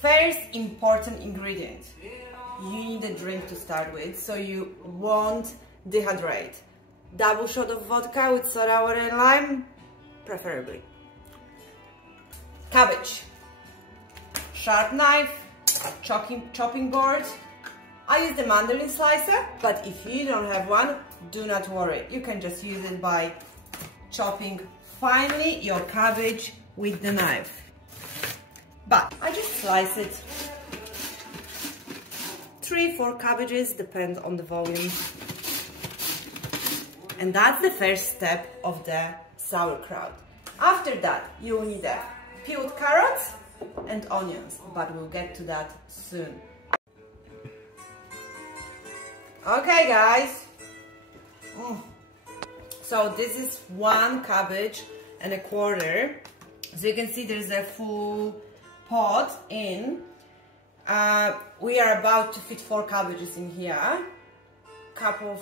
First important ingredient, you need a drink to start with, so you won't dehydrate. Double shot of vodka with soda water and lime, preferably. Cabbage, sharp knife, chopping board. I use the mandolin slicer, but if you don't have one, do not worry. You can just use it by chopping finely your cabbage with the knife. But I just slice it. 3-4 cabbages, depend on the volume. And that's the first step of the sauerkraut. After that, you will need peeled carrots and onions, but we'll get to that soon. Okay guys, so this is 1 cabbage and a quarter. So you can see there's a full pot in. We are about to fit 4 cabbages in here. Couple of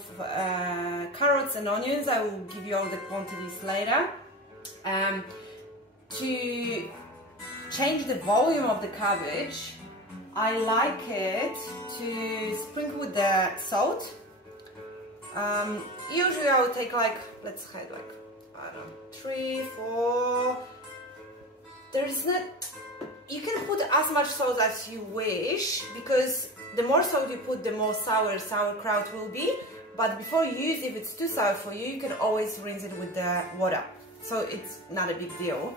carrots and onions. I will give you all the quantities later. To change the volume of the cabbage, I like it to sprinkle with the salt. Usually I would take like, let's say like, I don't know, 3, 4. There's not, you can put as much salt as you wish, because the more salt you put, the more sauerkraut will be. But before you use it, if it's too sour for you, you can always rinse it with the water. So it's not a big deal.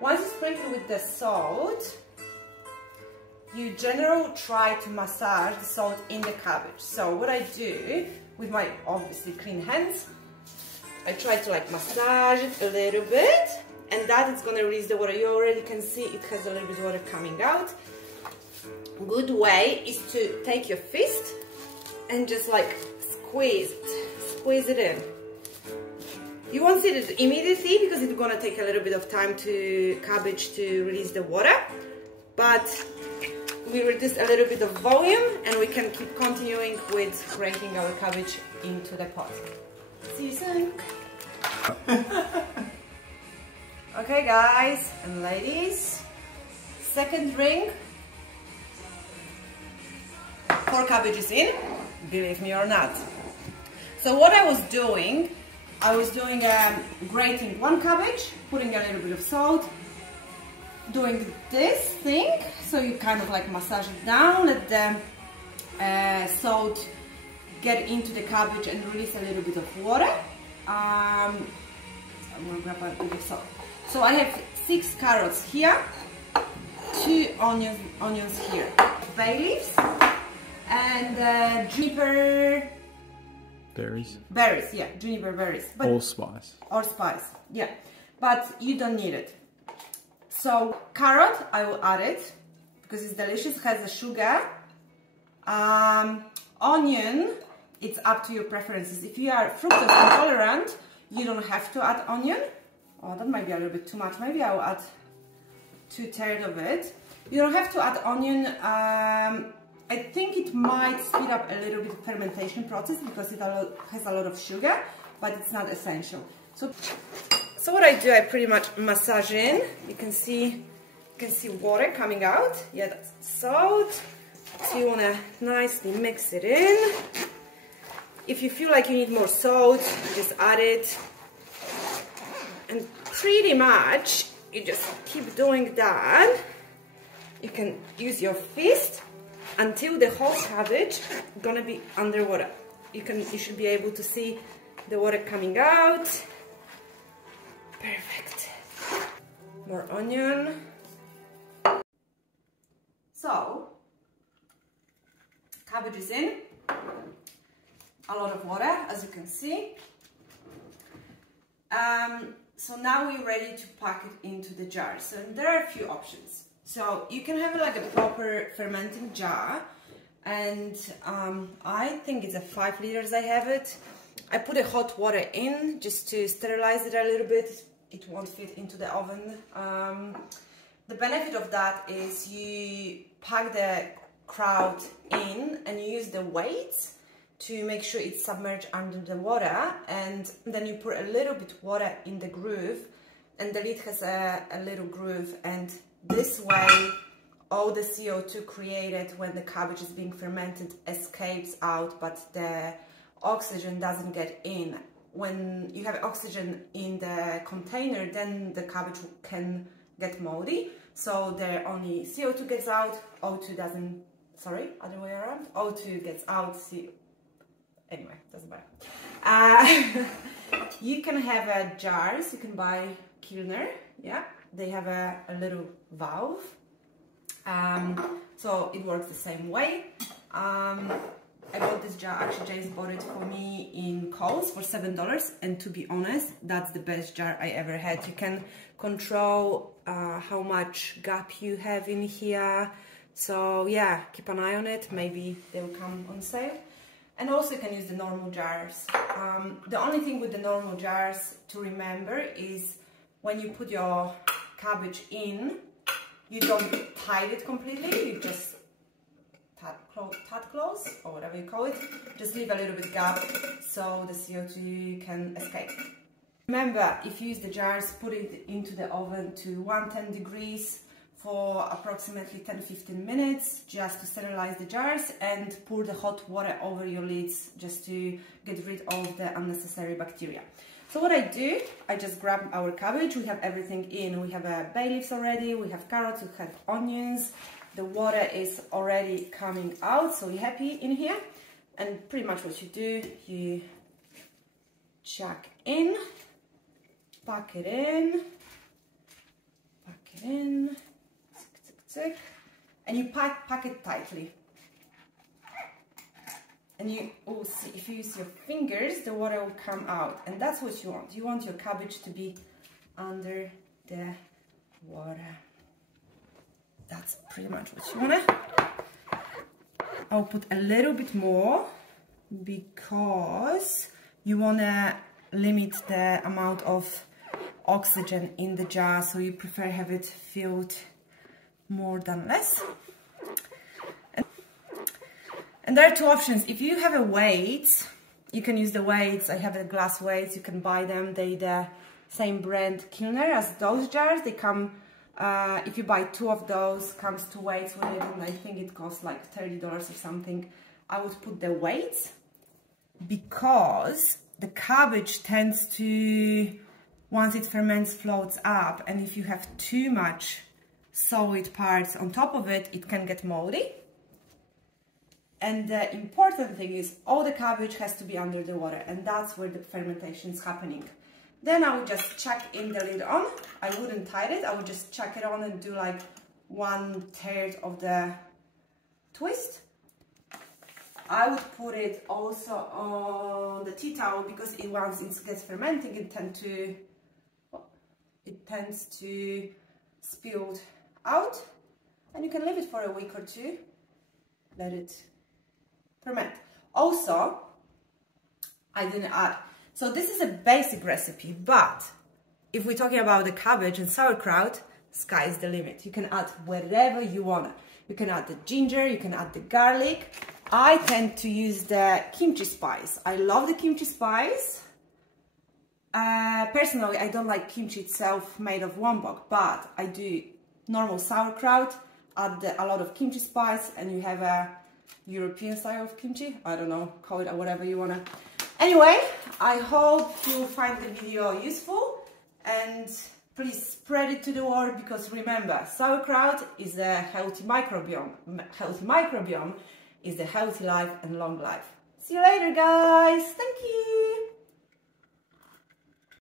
Once you sprinkle with the salt, you generally try to massage the salt in the cabbage. So what I do with my obviously clean hands, I try to like massage it a little bit, and that is going to release the water. You already can see it has a little bit of water coming out. Good way is to take your fist and just like squeeze it in. You won't see it immediately because it's going to take a little bit of time to cabbage to release the water, but we reduce a little bit of volume and we can keep continuing with breaking our cabbage into the pot. See you soon. Okay guys and ladies, second drink, 4 cabbages in, believe me or not. So what I was doing grating 1 cabbage, putting a little bit of salt, doing this thing, so you kind of like massage it down, let the salt get into the cabbage and release a little bit of water. I'm gonna grab a bit of salt. So I have 6 carrots here, 2 onions here, bay leaves, and juniper berries, yeah, juniper berries. But Allspice. Or spice, yeah, but you don't need it. So carrot, I will add it because it's delicious, has a sugar. Onion, it's up to your preferences. If you are fructose intolerant, you don't have to add onion. Oh, that might be a little bit too much. Maybe I'll add 2/3 of it. You don't have to add onion. I think it might speed up a little bit of fermentation process because it has a lot of sugar, but it's not essential. So what I do, I pretty much massage in. You can see water coming out. Yeah, that's salt. So you want to nicely mix it in. If you feel like you need more salt, just add it. And pretty much you just keep doing that. You can use your fist until the whole cabbage is gonna be underwater. You should be able to see the water coming out. Perfect. More onion. So, cabbage is in. A lot of water, as you can see. So now we're ready to pack it into the jar. So there are a few options. So you can have like a proper fermenting jar, and I think it's a 5 liters I have it. I put a hot water in just to sterilize it a little bit. It won't fit into the oven. The benefit of that is you pack the kraut in and you use the weights to make sure it's submerged under the water, and then you put a little bit water in the groove, and the lid has a little groove, and this way all the CO2 created when the cabbage is being fermented escapes out, but the oxygen doesn't get in. When you have oxygen in the container, then the cabbage can get moldy. So there only CO2 gets out, O2 doesn't, sorry, other way around. O2 gets out, anyway, doesn't matter. You can have jars, you can buy Kilner, yeah, they have a little valve. So it works the same way. I bought this jar, actually James bought it for me in Coles for $7, and to be honest, that's the best jar I ever had. You can control how much gap you have in here, so yeah, keep an eye on it, maybe they will come on sale. And also you can use the normal jars. The only thing with the normal jars to remember is when you put your cabbage in, you don't hide it completely, you just close, or whatever you call it, just leave a little bit gap so the CO2 can escape. Remember, if you use the jars, put it into the oven to 110 degrees for approximately 10-15 minutes just to sterilize the jars, and pour the hot water over your lids just to get rid of the unnecessary bacteria. So what I do, I just grab our cabbage, we have everything in, we have bay leaves already, we have carrots, we have onions, the water is already coming out, so you're happy in here. And pretty much what you do, you chuck in, pack it in, and you pack it tightly. And you will see, if you use your fingers, the water will come out, and that's what you want. You want your cabbage to be under the water. That's pretty much what you want. I'll put a little bit more because you want to limit the amount of oxygen in the jar, so you prefer have it filled more than less. And there are two options. If you have a weight, you can use the weights. I have the glass weights, you can buy them. They the same brand Kilner as those jars. They come, if you buy 2 of those, comes 2 weights with it, and I think it costs like $30 or something. I would put the weights because the cabbage tends to, once it ferments, floats up, and if you have too much solid parts on top of it, it can get moldy. And the important thing is all the cabbage has to be under the water, and that's where the fermentation is happening. Then I would just chuck in the lid on. I wouldn't tie it, I would just chuck it on and do like 1/3 of the twist. I would put it also on the tea towel because once it gets fermenting, it tends to spill out, and you can leave it for a week or 2. Let it ferment. Also, I didn't add. So this is a basic recipe, but if we're talking about the cabbage and sauerkraut, sky's the limit. You can add whatever you want. You can add the ginger, you can add the garlic. I tend to use the kimchi spice. I love the kimchi spice. Personally, I don't like kimchi itself made of wonbok, but I do normal sauerkraut, add a lot of kimchi spice, and you have a European style of kimchi. I don't know, call it whatever you wanna. Anyway, I hope you find the video useful, and please spread it to the world, because remember, sauerkraut is a healthy microbiome. Healthy microbiome is the healthy life and long life. See you later, guys. Thank you.